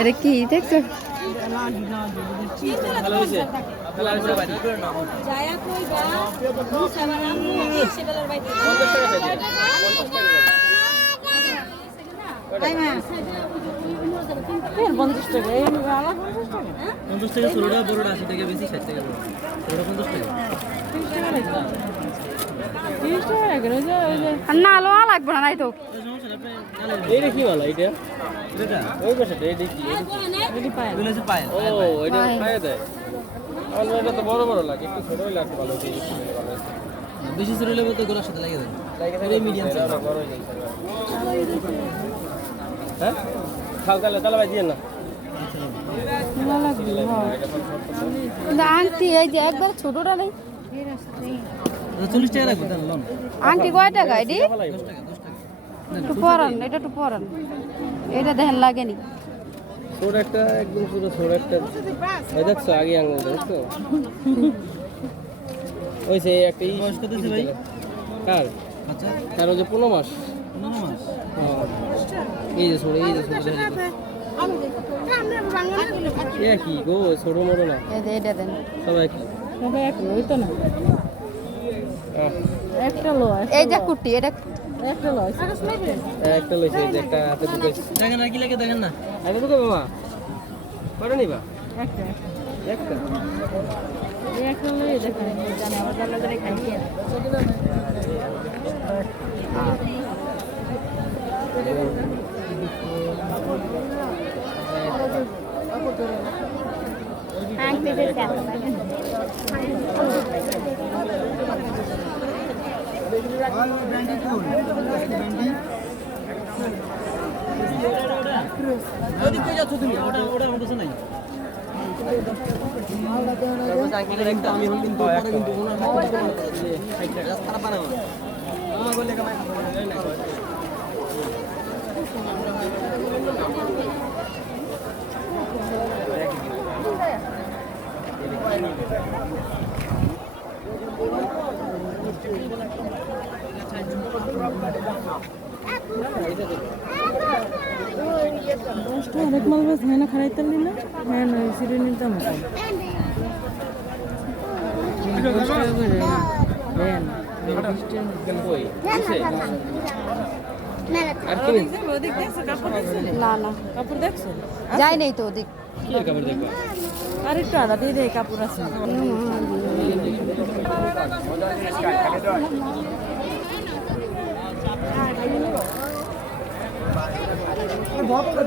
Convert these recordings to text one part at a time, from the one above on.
এটা কি দেখছো? না লোয়া লাগবে না, নাই তো এইটা কি বলা? এইটা ওই পাশে এটা কি? ও এটা খাইয়ে দেয়। আমার এটা তো বড় বড় লাগে, একটু ছোট হলে একটু ভালো হতো। বেশি ছোট হলে তো গোড়ার সাথে লাগে যায়। এই মিডিয়াম সাইজ বড় হয়ে যায়। হ্যাঁ খাও তাহলে তাহলে ভাই দিয়েন না। আংটি এই যে একবার ছোটটা নেই। 40 টাকা রাখবো তাহলে লোন। আংটি কয় টাকা এডি? 10 টাকা। একটু পরান, এটা একটু পরান, এটা দেখেন লাগেনি। ছোট একটা একদম পুরো ছোট একটা এই দেখছো আগে আঙুল দেখছো? ওই যে একটা ই বয়স কত আছে ভাই? কার? আচ্ছা কার ওই যে 15 মাস। 15 মাস? হ্যাঁ এই যে ছোট এ কি গো ছোট মোড় না? এটা দেন সবাই কি? সবাই এক ওই তো না। একটা লো এই যে কুটি এটা একটা লো একটা লইছে এই যে একটা হাতে দুটো দেখেন না কি লাগে দেখেন না আরে দুটো বাবা কয়টা নিবা? একটা একটা একটা লই দেখেন জানি আমার জানা জানি খাইয়ে আংটি দে চাল ওদিকে যাচ্ছ তুমি ওটা আমার কাছে নাই আমি কিন্তু পরে কিন্তু ওনার রাস্তা পারে না আমার বলে কামাই অনেক মাল বাস হ্যাঁ না খারাইতে না হ্যাঁ না সিঁড়ি নিতাম না না কাপড় দেখছো যাই নেই তো ওদিক কাপড় দেখবা আর একটু আদা দিয়ে দেয় কাপড় আছে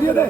দিয়ে দে